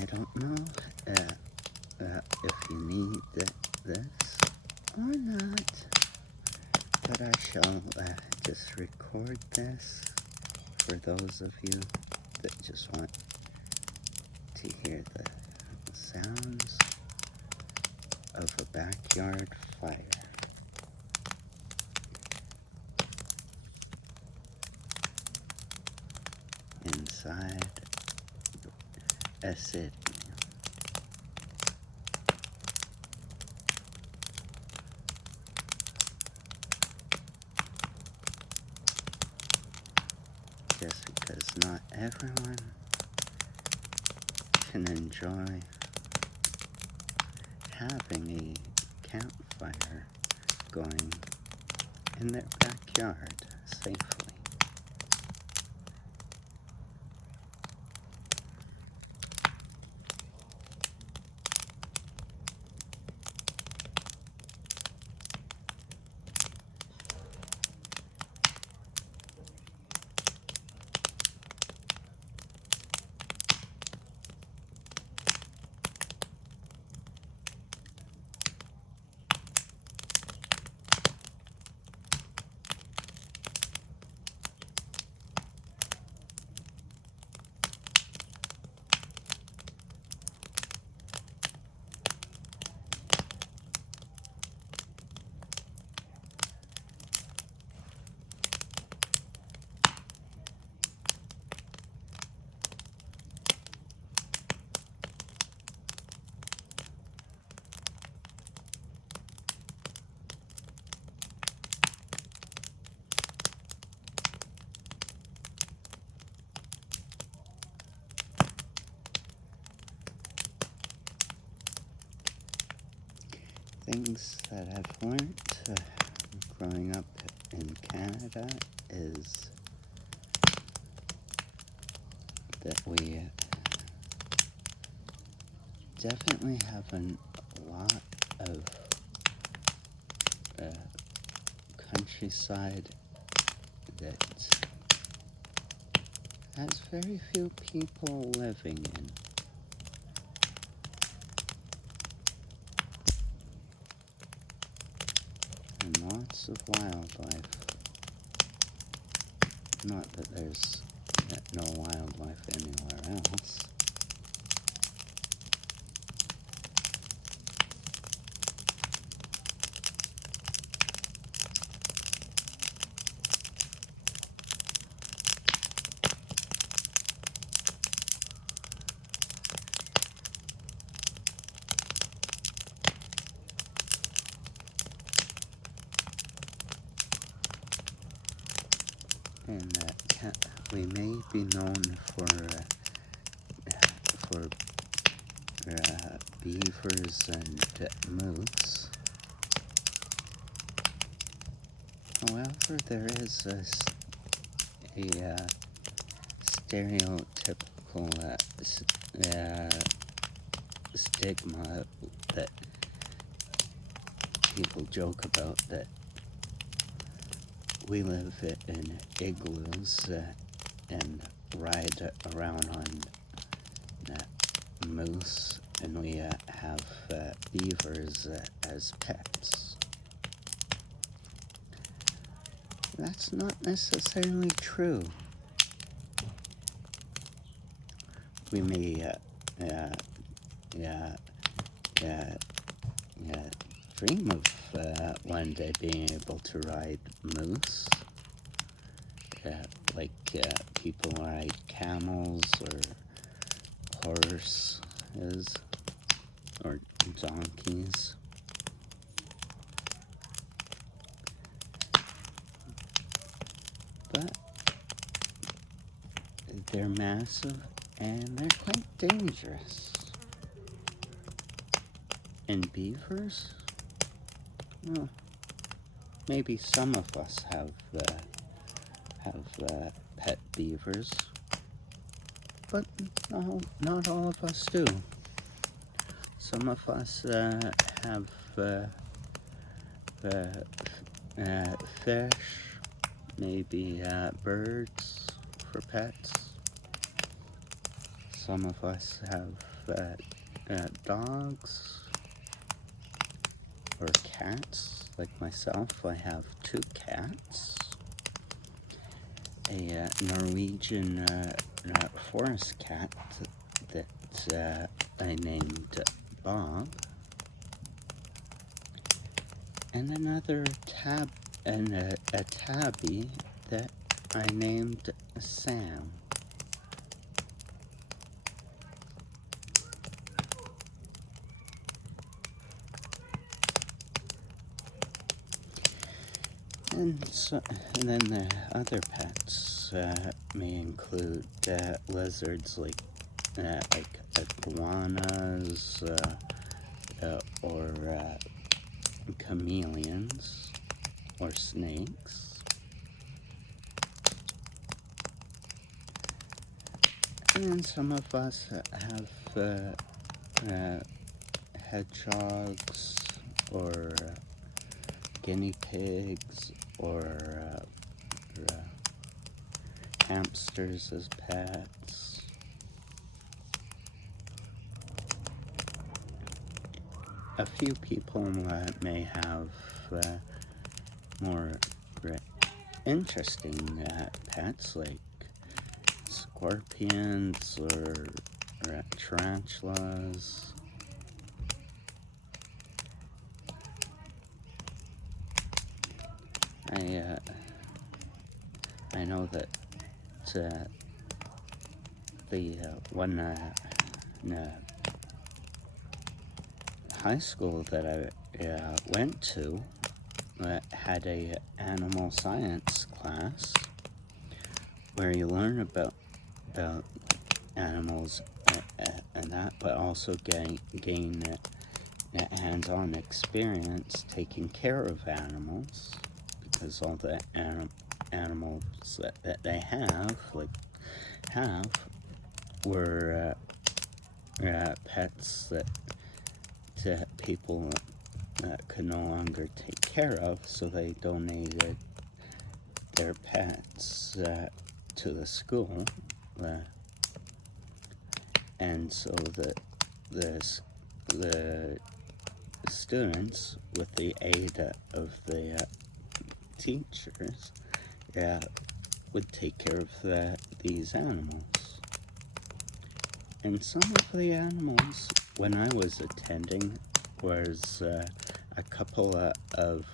I don't know if you need this or not, but I shall just record this for those of you that just want to hear the sounds of a backyard fire. Inside a city. Just because not everyone can enjoy having a campfire going in their backyard safely. Things that I've learned growing up in Canada is that we definitely have a lot of countryside that has very few people living in. And lots of wildlife. Not that there's no wildlife anywhere else. And we may be known for beavers and moose. However, there is a stereotypical stigma that people joke about, that we live in igloos and ride around on moose, and we have beavers as pets. That's not necessarily true. We may dream of one day being able to ride moose, like people ride camels or horses or donkeys. But they're massive and they're quite dangerous. And beavers? Well, maybe some of us have pet beavers, but no, not all of us do. Some of us have fish, maybe birds for pets. some of us have dogs or cats. Like myself, I have 2 cats. A Norwegian forest cat that I named Bob, and another a tabby that I named Sam. And then the other pets may include lizards like iguanas or chameleons or snakes. And then some of us have hedgehogs or guinea pigs or hamsters as pets. A few people may have more interesting pets like scorpions or tarantulas. I know that the one high school that I went to had a animal science class where you learn about animals and that, but also gain hands-on experience taking care of animals, because all the animals that they have were pets that people could no longer take care of, so they donated their pets to the school, and so the students, with the aid of the teachers, would take care of these animals. And some of the animals, when I was attending, was a couple of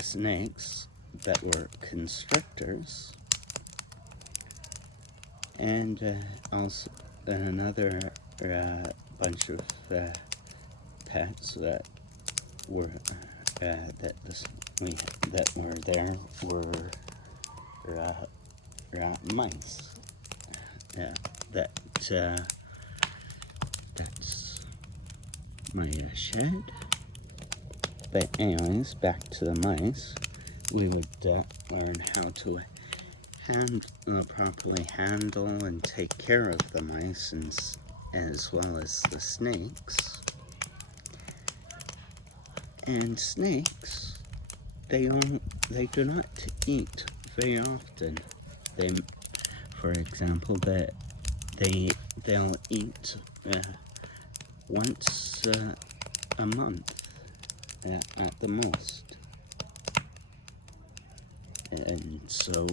snakes that were constrictors, and also another bunch of pets that were that were there were mice. That's my shed. But anyways, back to the mice. We would learn how to properly handle and take care of the mice, and as well as the snakes. And snakes, they do not eat very often. For example, they'll eat once a month at the most. And so,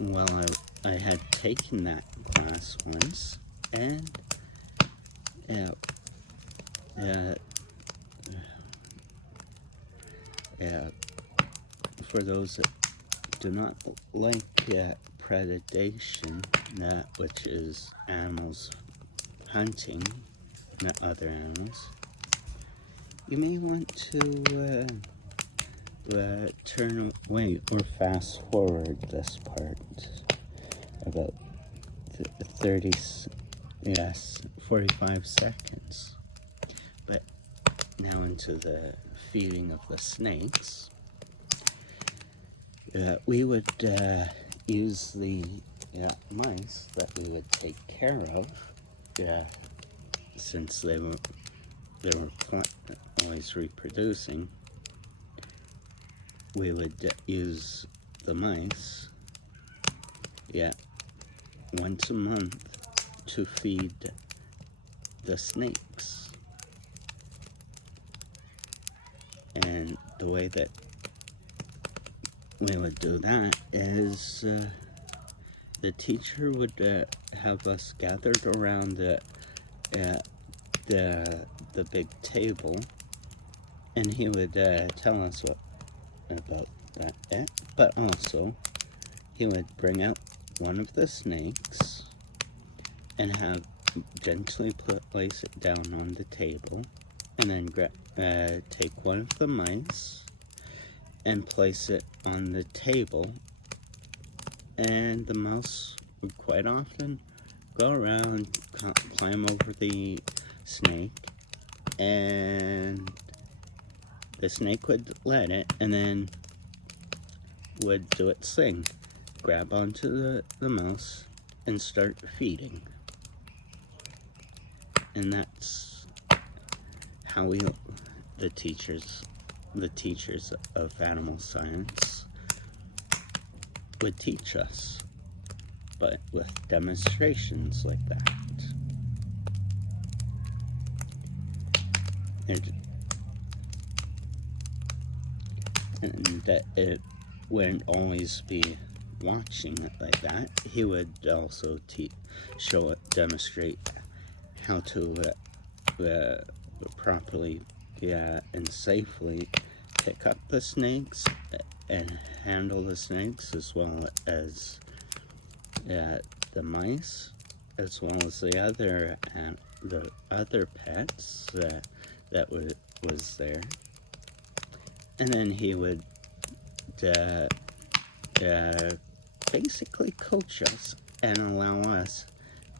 well, I had taken that class once, and for those that do not like predation, which is animals hunting other animals, you may want to turn away or fast forward this part about 45 seconds. But now into the feeding of the snakes. We would use the mice that we would take care of, since they were always reproducing. We would use the mice, once a month to feed the snakes. And the way that we would do that is the teacher would have us gathered around the big table, and he would tell us about that. But also, he would bring out one of the snakes and have gently place it down on the table, and then take one of the mice and place it on the table, and the mouse would quite often go around, climb over the snake, and the snake would let it, and then would do its thing, grab onto the mouse and start feeding. And that's how the teachers of animal science would teach us, but with demonstrations like that. And that it wouldn't always be watching it like that. He would also demonstrate how to properly and safely pick up the snakes and handle the snakes, as well as the mice, as well as the other pets that was there. And then he would basically coach us and allow us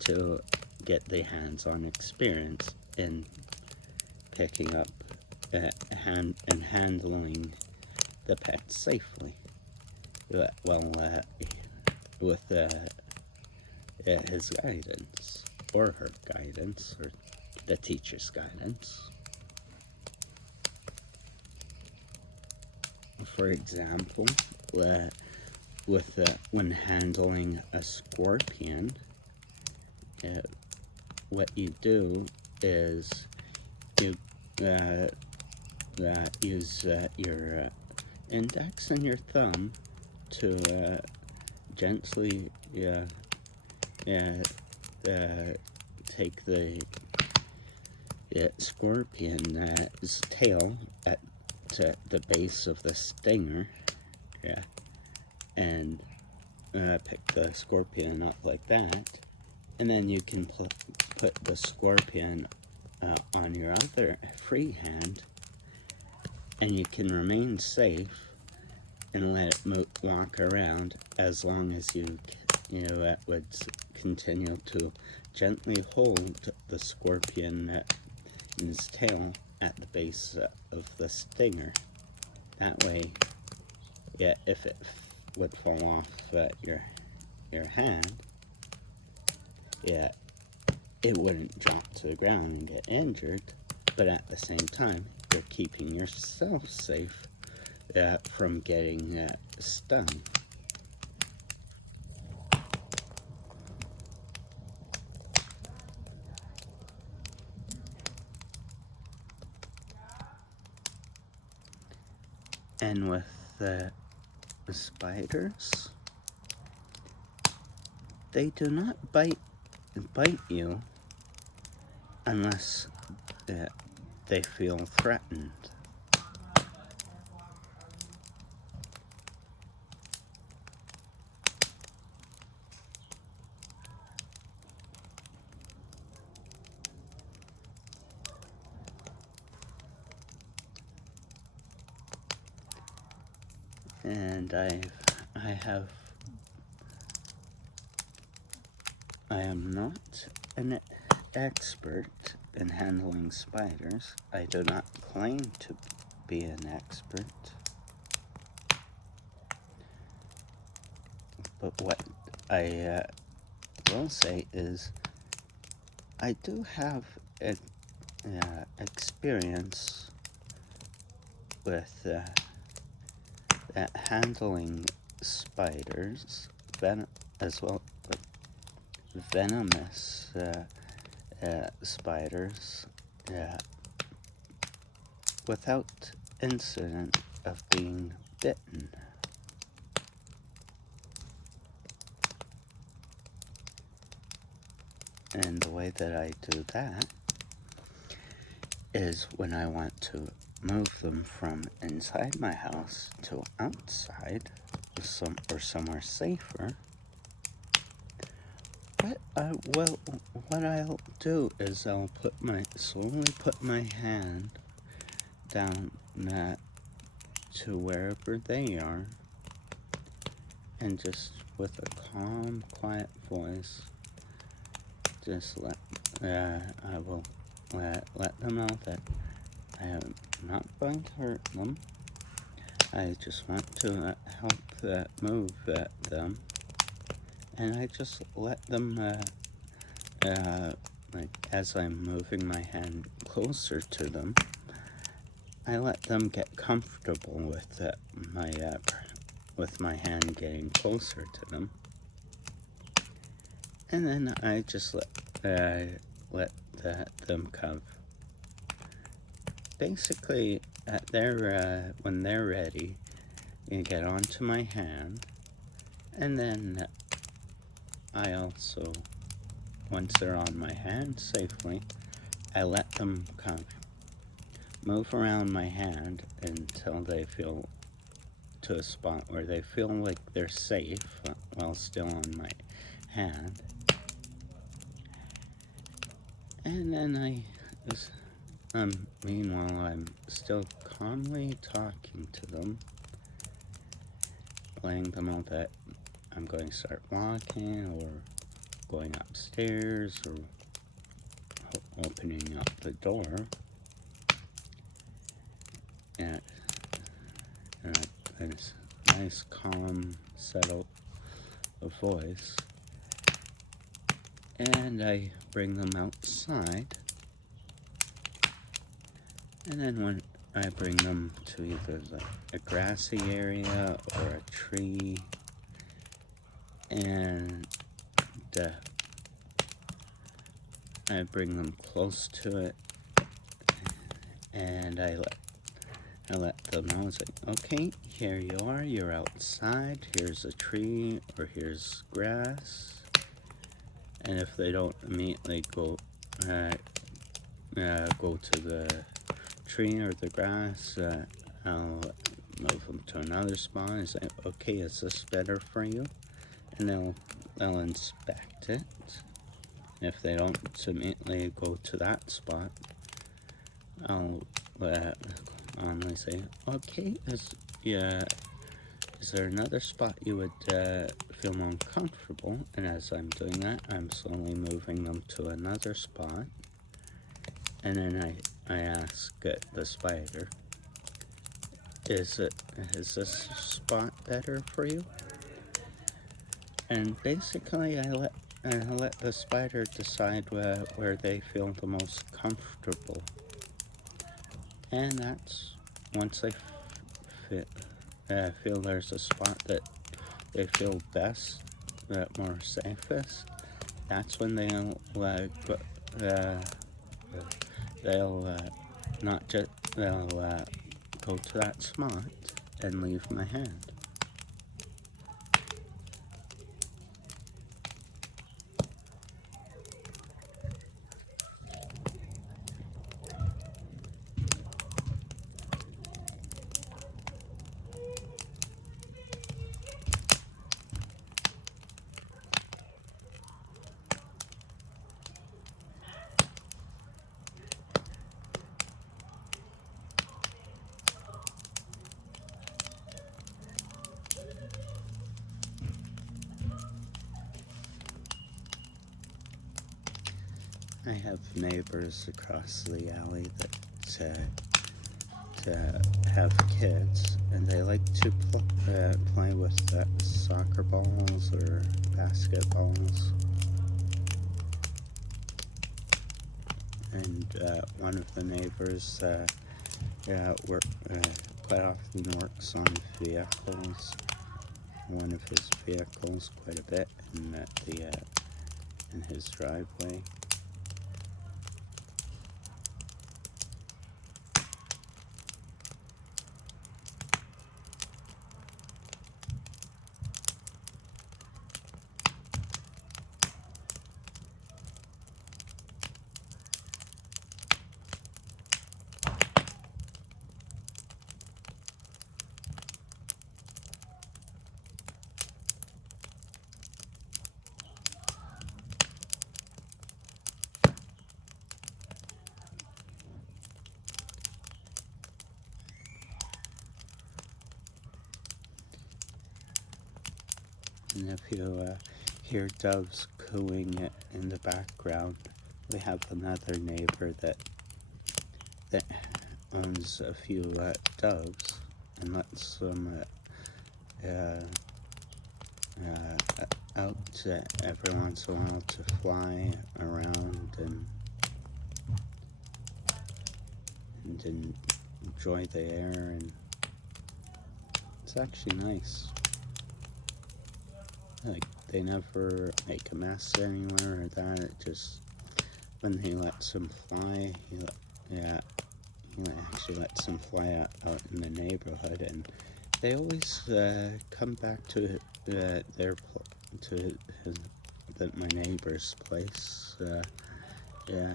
to get the hands-on experience in picking up and handling the pets safely. Well, with his guidance, or her guidance, or the teacher's guidance. For example, when handling a scorpion, what you do is you use your index and your thumb to gently take the scorpion's tail to the base of the stinger, and pick the scorpion up like that, and then you can put the scorpion on your other free hand, and you can remain safe and let it walk around, as long as you would continue to gently hold the scorpion's tail at the base of the stinger. That way, if it would fall off your hand, it wouldn't drop to the ground and get injured, but at the same time, you're keeping yourself safe from getting stung. And with the spiders, they do not bite you unless they feel threatened. And I am not an expert in handling spiders. I do not claim to be an expert. But what I will say is, I do have experience with handling spiders, as well venomous spiders without incident of being bitten. And the way that I do that is when I want to move them from inside my house to outside or somewhere safer, what I'll do is I'll slowly put my hand down to wherever they are, and just with a calm, quiet voice, just I will let them know that I am not going to hurt them. I just want to help move them, and I just let them, like as I'm moving my hand closer to them, I let them get comfortable with my hand getting closer to them, and then I just let them come. Basically, when they're ready, you get onto my hand, and then I also, once they're on my hand safely, I let them kind of move around my hand until they feel to a spot where they feel like they're safe while still on my hand. And then meanwhile, I'm still calmly talking to them, letting them know that I'm going to start walking or going upstairs or opening up the door. And a nice, calm, settled voice. And I bring them outside. And then when I bring them to either a grassy area or a tree, and I bring them close to it, and I let them know, it's like, okay, here you are, you're outside, here's a tree, or here's grass. And if they don't immediately go to the tree or the grass, I'll move them to another spot and say, okay, is this better for you? And they'll inspect it. And if they don't immediately go to that spot, I'll only say, okay, is there another spot you would feel more comfortable? And as I'm doing that, I'm slowly moving them to another spot. And then I ask the spider, is this spot better for you? And basically, I let the spider decide where they feel the most comfortable. And that's once they feel there's a spot that they feel best, more safest, that's when they'll go to that spot and leave my hand. I have neighbors across the alley that have kids, and they like to play with soccer balls or basketballs. And one of the neighbors quite often works on vehicles. One of his vehicles quite a bit, and in his driveway. And if you hear doves cooing in the background, we have another neighbor that owns a few doves and lets them out every once in a while to fly around and enjoy the air, and it's actually nice. Like, they never make a mess anywhere or that. It just, when he lets them fly, he actually lets them fly out in the neighborhood, and they always come back to my neighbor's place. Yeah,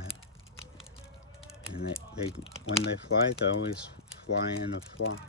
and they when they fly, they always fly in a flock.